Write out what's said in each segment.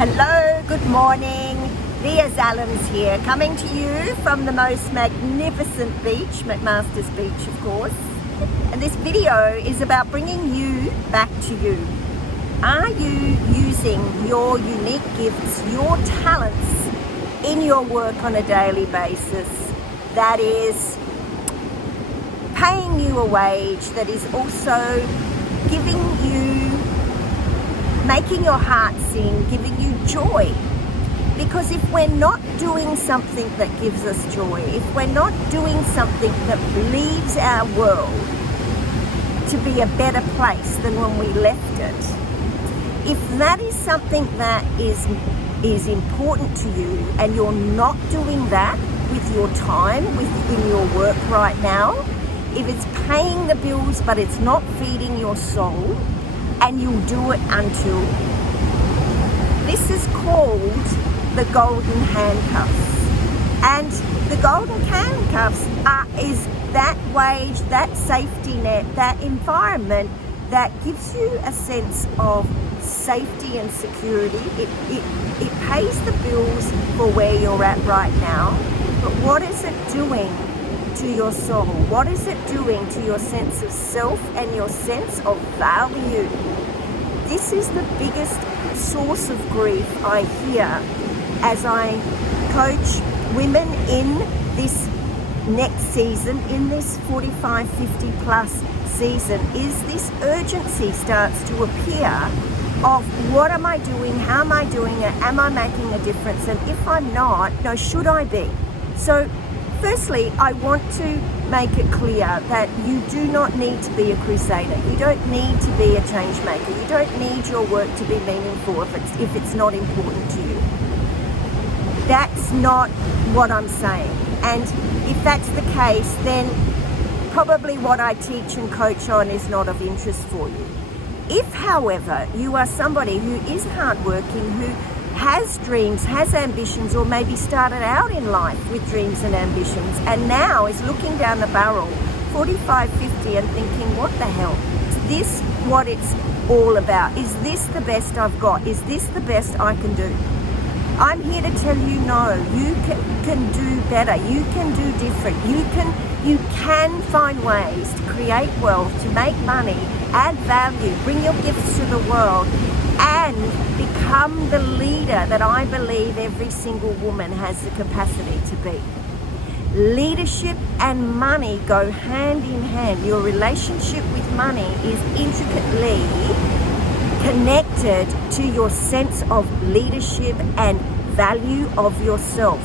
Hello, good morning. Leah Zallams here, coming to you from the most magnificent beach, McMaster's Beach, of course. And this video is about bringing you back to you. Are you using your unique gifts, your talents in your work on a daily basis that is paying you a wage, that is also giving you, making your heart sing, giving you joy? Because if we're not doing something that gives us joy, if we're not doing something that leaves our world to be a better place than when we left it, if that is something that is important to you and you're not doing that with your time, in your work right now, if it's paying the bills but it's not feeding your soul, and you'll do it until, this is called the golden handcuffs. And the golden handcuffs is that wage, that safety net, that environment that gives you a sense of safety and security. It pays the bills for where you're at right now, but what is it doing to your soul? What is it doing to your sense of self and your sense of value? This is the biggest source of grief I hear as I coach women in this next season, in this 45, 50 plus season, is this urgency starts to appear of what am I doing, how am I doing it, am I making a difference, and if I'm not, should I be? So firstly, I want to make it clear that you do not need to be a crusader. You don't need to be a change maker. You don't need your work to be meaningful if it's not important to you. That's not what I'm saying. And if that's the case, then probably what I teach and coach on is not of interest for you. If, however, you are somebody who is hardworking, who has dreams, has ambitions, or maybe started out in life with dreams and ambitions and now is looking down the barrel 45, 50 and thinking, what the hell? Is this what it's all about? Is this the best I've got? Is this the best I can do? I'm here to tell you, no, you can do better. You can do different. You can find ways to create wealth, to make money, add value, bring your gifts to the world, and become the leader that I believe every single woman has the capacity to be. Leadership and money go hand in hand. Your relationship with money is intricately connected to your sense of leadership and value of yourself.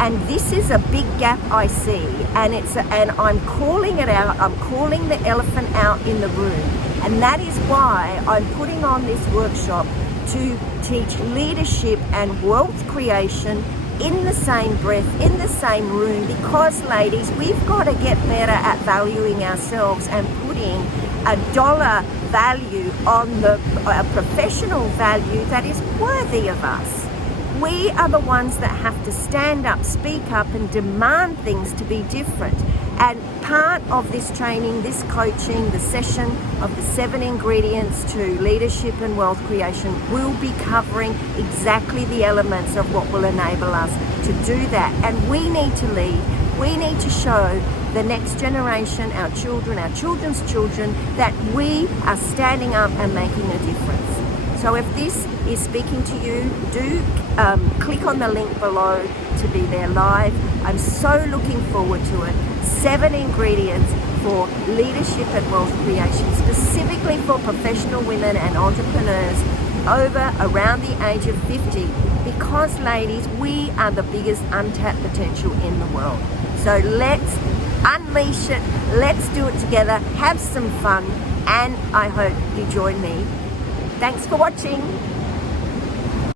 And this is a big gap I see, and I'm calling it out. I'm calling the elephant out in the room. And that is why I'm putting on this workshop to teach leadership and wealth creation in the same breath, in the same room, because ladies, we've got to get better at valuing ourselves and putting a dollar value on a professional value that is worthy of us. We are the ones that have to stand up, speak up, and demand things to be different. And part of this training, this coaching, the session of the 7 ingredients to leadership and wealth creation will be covering exactly the elements of what will enable us to do that. And we need to lead. We need to show the next generation, our children, our children's children, that we are standing up and making a difference. So if this is speaking to you, do click on the link below to be there live. I'm so looking forward to it. 7 ingredients for leadership and wealth creation, specifically for professional women and entrepreneurs around the age of 50. Because ladies, we are the biggest untapped potential in the world. So let's unleash it. Let's do it together. Have some fun. And I hope you join me. Thanks for watching.